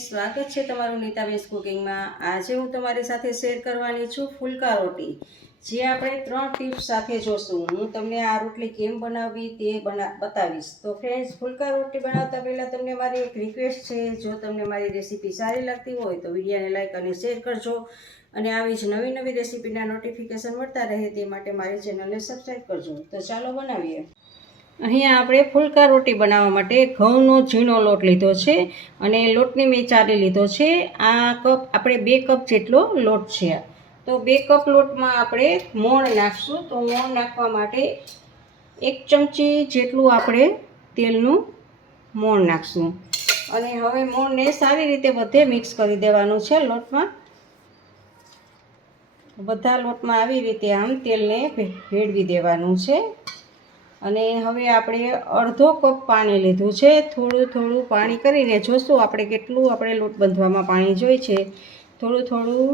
સ્વાગત છે તમારું નીતાબેન કુકિંગમાં। આજે હું તમારી સાથે શેર કરવાની છું ફુલકા રોટી, જે આપણે 3 ટિપ્સ સાથે જોશું। હું તમને આ રોટલી કેમ બનાવવી તે બતાવીશ। તો ફ્રેન્ડ્સ, ફુલકા રોટી બનાવતા પહેલાં તમને મારી એક રિક્વેસ્ટ છે, જો તમને મારી રેસીપી સારી લાગતી હોય તો વિડીયોને લાઈક અને શેર કરજો, અને આવી જ નવી નવી રેસીપીના નોટિફિકેશન મળતા રહે તે માટે મારી ચેનલને સબસ્ક્રાઈબ કરજો। તો ચાલો બનાવીએ। અહીંયા આપણે ફુલકા રોટી બનાવવા માટે ઘઉંનો ઝીણો લોટ લીધો છે, અને લોટને મેં ચાળી લીધો છે। આ કપ આપણે 2 કપ જેટલો લોટ છે, તો 2 કપ લોટમાં આપણે મોણ નાખશું। તો મોણ નાખવા માટે 1 ચમચી જેટલું આપણે તેલનું મોણ નાખશું, અને હવે મોણને સારી રીતે બધે મિક્સ કરી દેવાનું છે લોટમાં। બધા લોટમાં આવી રીતે આમ તેલને ભેળવી દેવાનું છે। અને હવે આપણે અડધો કપ પાણી લીધું છે। થોડું થોડું પાણી કરીને જોશું આપણે કેટલું આપણે લોટ બાંધવામાં પાણી જોઈએ છે। થોડું થોડું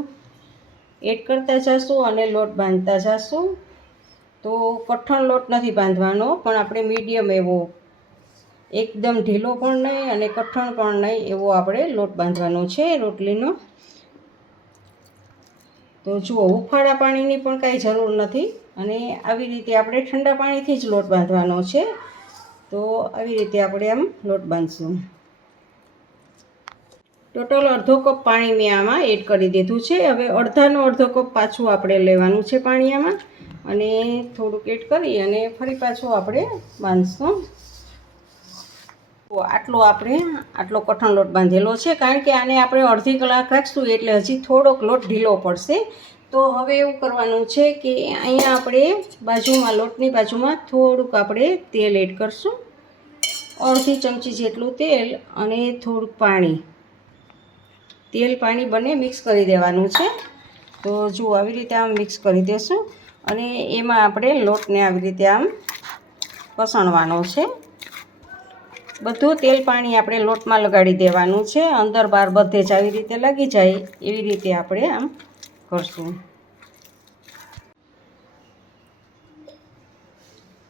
એડ કરતા જઈશું અને લોટ બાંધતા જઈશું। તો કઠણ લોટ નથી બાંધવાનો, પણ આપણે મીડિયમ એવો, એકદમ ઢીલો પણ નહીં અને કઠણ પણ નહીં એવો આપણે લોટ બાંધવાનો છે રોટલીનો। તો જુઓ, હુંફાળા પાણીની પણ કાંઈ જરૂર નથી, અને આવી રીતે આપણે ઠંડા પાણીથી જ લોટ બાંધવાનો છે। તો આવી રીતે આપણે આમ લોટ બાંધશું। ટોટલ અડધો કપ પાણી મેં આમાં એડ કરી દીધું છે। હવે અડધો કપ પાછું આપણે લેવાનું છે પાણી આમાં, અને થોડુંક એડ કરી અને ફરી પાછું આપણે બાંધશું। તો આટલો કઠણ લોટ બાંધેલો છે, કારણ કે આને આપણે અડધી કલાક રાખશું એટલે હજી થોડોક લોટ ઢીલો પડશે। તો હવે એવું કરવાનું છે કે અહીંયા આપણે લોટની બાજુમાં થોડુંક આપણે તેલ એડ કરશું, અડધી ચમચી જેટલું તેલ અને થોડુંક પાણી, તેલ પાણી બંને મિક્સ કરી દેવાનું છે। તો જુઓ, આવી રીતે આમ મિક્સ કરી દેશું, અને એમાં આપણે લોટને આવી રીતે આમ કસણવાનો છે। બધું તેલ પાણી આપણે લોટમાં લગાડી દેવાનું છે, અંદર બહાર બધે જ આવી રીતે લાગી જાય એવી રીતે આપણે આમ કરશું।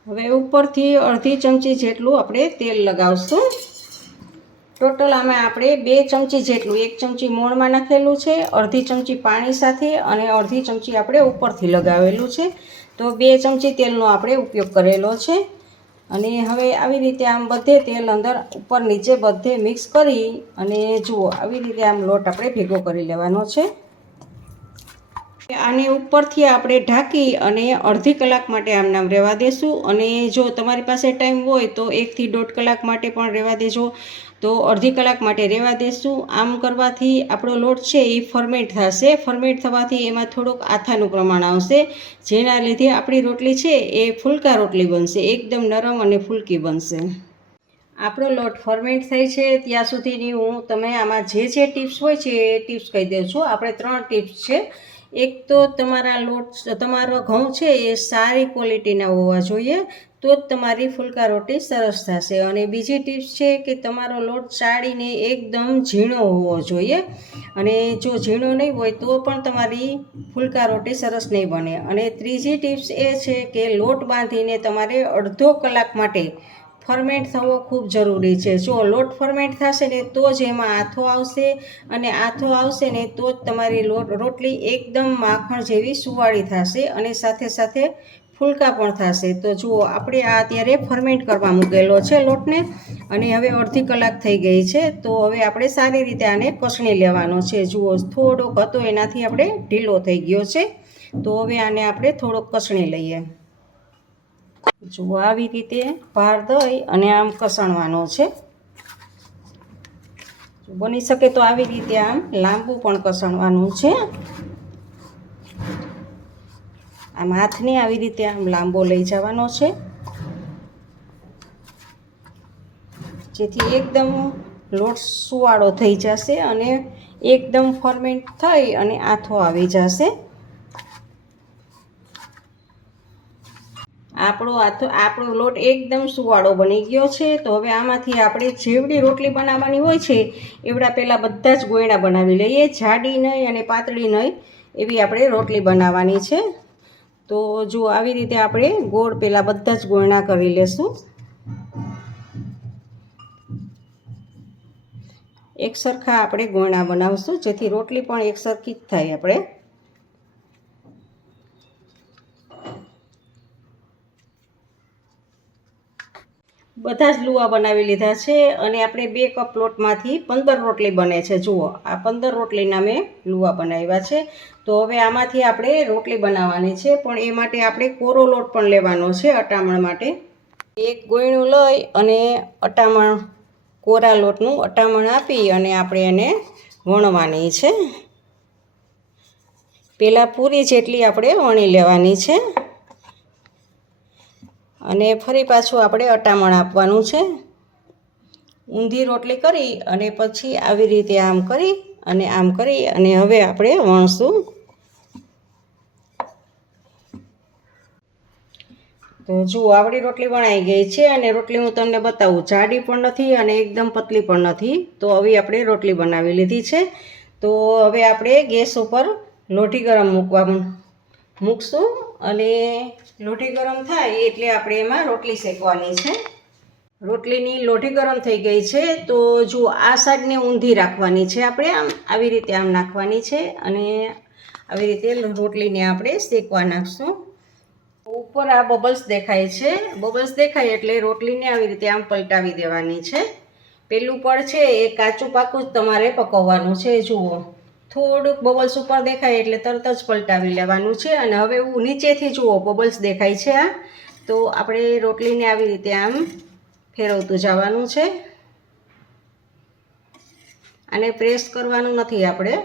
હવે ઉપરથી અડધી ચમચી જેટલું આપણે તેલ લગાવશું। ટોટલ આમાં આપણે 2 ચમચી જેટલું, 1 ચમચી મોણમાં નાખેલું છે, અડધી ચમચી પાણી સાથે, અને અડધી ચમચી આપણે ઉપરથી લગાવેલું છે। તો 2 ચમચી તેલનો આપણે ઉપયોગ કરેલો છે। અને હવે આવી રીતે આમ બધે તેલ અંદર ઉપર નીચે બધે મિક્સ કરી, અને જુઓ આવી રીતે આમ લોટ આપણે ભેગો કરી લેવાનો છે। આને ઉપરથી આપણે ઢાંકી અને અડધી કલાક માટે આમ નામ રહેવા દેશું। અને જો તમારી પાસે ટાઈમ હોય તો 1 થી 1.5 કલાક માટે પણ રહેવા દેજો, તો અડધી કલાક માટે રહેવા દેશું। આમ કરવાથી આપણો લોટ છે એ ફર્મેન્ટ થશે, ફર્મેન્ટ થવાથી એમાં થોડુંક આથાનું પ્રમાણ આવશે, જેના લીધે આપણી રોટલી છે એ ફુલકા રોટલી બનશે, એકદમ નરમ અને ફુલકી બનશે। આપણો લોટ ફર્મેન્ટ થાય છે ત્યાં સુધીની હું તમે આમાં જે ટિપ્સ હોય છે એ ટિપ્સ કહી દઉં છું। આપણે 3 ટિપ્સ છે। એક તો તમારો ઘઉં છે એ સારી ક્વોલિટીના હોવા જોઈએ, તો જ તમારી ફુલકા રોટી સરસ થશે। અને બીજી ટિપ્સ છે કે તમારો લોટ ચાળીને એકદમ ઝીણો હોવો જોઈએ, અને જો ઝીણો નહીં હોય તો પણ તમારી ફુલકા રોટી સરસ નહીં બને। અને ત્રીજી ટિપ્સ એ છે કે લોટ બાંધીને તમારે અડધો કલાક માટે ફર્મેન્ટ થવો ખૂબ જરૂરી છે। જો લોટ ફર્મેન્ટ થશે ને તો જ એમાં આથો આવશે, અને આથો આવશે ને તો જ તમારી રોટલી એકદમ માખણ જેવી સુવાળી થશે, અને સાથે સાથે ફુલકા પણ થશે। તો જુઓ, આપણે આ અત્યારે ફર્મેન્ટ કરવા મૂકેલો છે લોટને, અને હવે અડધી કલાક થઈ ગઈ છે। તો હવે આપણે સારી રીતે આને કસણી લેવાનો છે। જુઓ, થોડોક હતો એનાથી આપણે ઢીલો થઈ ગયો છે, તો હવે આને આપણે થોડોક કસણી લઈએ। જુઓ, આવી રીતે ભાર દઈ અને આમ કસણવાનો છે। બની શકે તો આવી રીતે આમ લાંબુ પણ કસણવાનું છે। આમ હાથને આવી રીતે આમ લાંબો લઈ જવાનો છે, જેથી એકદમ લોટ સુવાળો થઈ જશે અને એકદમ ફર્મેન્ટ થઈ અને આથો આવી જશે। આપણો લોટ એકદમ સુવાળો બની ગયો છે। તો હવે આમાંથી આપણે જેવડી રોટલી બનાવવાની હોય છે એવડા પહેલાં બધા જ ગોયણા બનાવી લઈએ, જાડી નહીં અને પાતળી નહીં એવી આપણે રોટલી બનાવવાની છે। તો જો આવી રીતે આપણે ગોળ પહેલાં બધા જ ગોયણા કરી લેશું। એક સરખા આપણે ગોળા બનાવશું, જેથી રોટલી પણ એક સરખી જ થાય. આપણે બધા જ લુવા બનાવી લીધા છે અને આપણે 2 કપ લોટમાંથી 15 રોટલી બને છે. જુઓ, આ 15 રોટલીના મેં લુવા બનાવ્યા છે. તો હવે આમાંથી આપણે રોટલી બનાવવાની છે, પણ એ માટે આપણે કોરો લોટ પણ લેવાનો છે અટામણ માટે. એક ગોયણું લઈ અને અટામણ, કોરા લોટનું અટામણ આપી અને આપણે એને વણવાની છે. પહેલાં પૂરી જેટલી આપણે વણી લેવાની છે અને ફરી પાછું આપણે અટામણ આપવાનું છે. ઊંધી રોટલી કરી અને પછી આવી રીતે આમ કરી અને હવે આપણે વણશું. તો જુઓ, આપણી રોટલી વણાઈ ગઈ છે અને રોટલી હું તમને બતાવું, જાડી પણ નથી અને એકદમ પતલી પણ નથી. તો હવે આપણે રોટલી બનાવી લીધી છે. તો હવે આપણે ગેસ ઉપર લોઢી ગરમ મૂકશું અને લોઢી ગરમ થાય એટલે આપણે એમાં રોટલી શેકવાની છે. રોટલીની લોઢી ગરમ થઈ ગઈ છે. તો જુઓ, આ સાઈડને ઊંધી રાખવાની છે આપણે, આમ આવી રીતે આમ નાખવાની છે અને આવી રીતે રોટલીને આપણે શેકવા નાખશું. ઉપર આ બબલ્સ દેખાય છે, બબલ્સ દેખાય એટલે રોટલીને આવી રીતે આમ પલટાવી દેવાની છે. પેલું પડ છે એ કાચું પાકું જ તમારે પકવવાનું છે. જુઓ, થોડુંક બબલ્સ ઉપર દેખાય એટલે તરત જ પલટાવી લેવાનું છે. અને હવે નીચેથી જુઓ બબલ્સ દેખાય છે આ, તો આપણે રોટલીને આવી રીતે આમ ફેરવતું જવાનું છે. આને પ્રેસ કરવાનું નથી આપણે.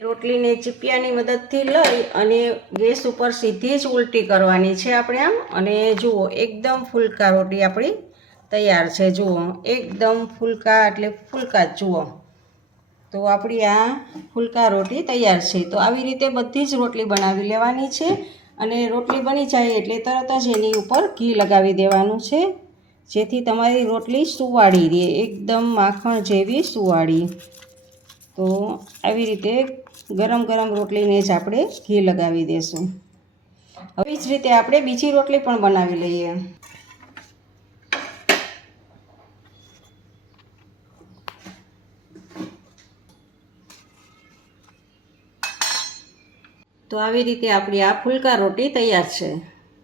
રોટલીને ચીપિયાની મદદથી લઈ અને ગેસ ઉપર સીધી જ ઉલટી કરવાની છે આપણે આમ. અને જુઓ, એકદમ ફુલકા રોટી આપણી તૈયાર છે. જુઓ, એકદમ ફુલકા એટલે ફુલકા જ. જુઓ, તો આપણી આ ફુલકા રોટી તૈયાર છે. તો આવી રીતે બધી જ રોટલી બનાવી લેવાની છે અને રોટલી બની જાય એટલે તરત જ એની ઉપર ઘી લગાવી દેવાનું છે, જેથી તમારી રોટલી સુવાળી રહે, એકદમ માખણ જેવી સુવાળી. તો આવી રીતે ગરમ ગરમ રોટલીને જ આપણે ઘી લગાવી દઈશું. આવી જ રીતે આપણે બીજી રોટલી પણ બનાવી લઈએ. તો આવી રીતે આપણી આ ફુલકા રોટી તૈયાર છે.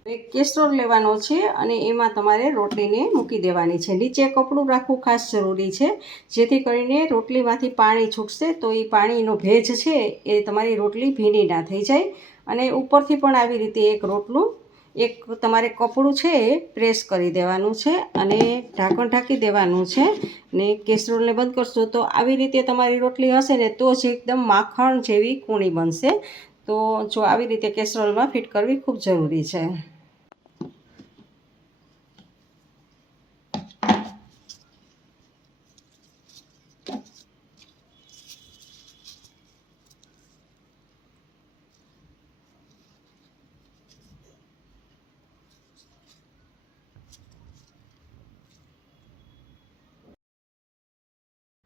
એક કેસરોલ લેવાનો છે અને એમાં તમારે રોટલીને મૂકી દેવાની છે. નીચે કપડું રાખવું ખાસ જરૂરી છે, જેથી કરીને રોટલીમાંથી પાણી છૂટશે તો એ પાણીનો ભેજ છે એ તમારી રોટલી ભીની ના થઈ જાય. અને ઉપરથી પણ આવી રીતે એક તમારે કપડું છે એ પ્રેસ કરી દેવાનું છે અને ઢાંકણ ઢાંકી દેવાનું છે ને કેસરોલને બંધ કરશો તો આવી રીતે તમારી રોટલી હશે ને તો જ એકદમ માખણ જેવી કૂણી બનશે. તો જો આવી રીતે કેસરોલમાં ફિટ કરવી ખૂબ જરૂરી છે.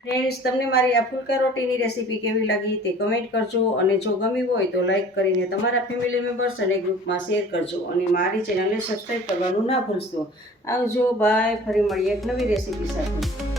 ફ્રેન્ડ્સ, તમને મારી આ ફુલકા રોટીની રેસીપી કેવી લાગી તે કમેન્ટ કરજો અને જો ગમી હોય તો લાઈક કરીને તમારા ફેમિલી મેમ્બર્સ અને ગ્રુપમાં શેર કરજો અને મારી ચેનલને સબસ્ક્રાઈબ કરવાનું ના ભૂલશો. આવજો, બાય. ફરી મળીએ એક નવી રેસીપી સાથે.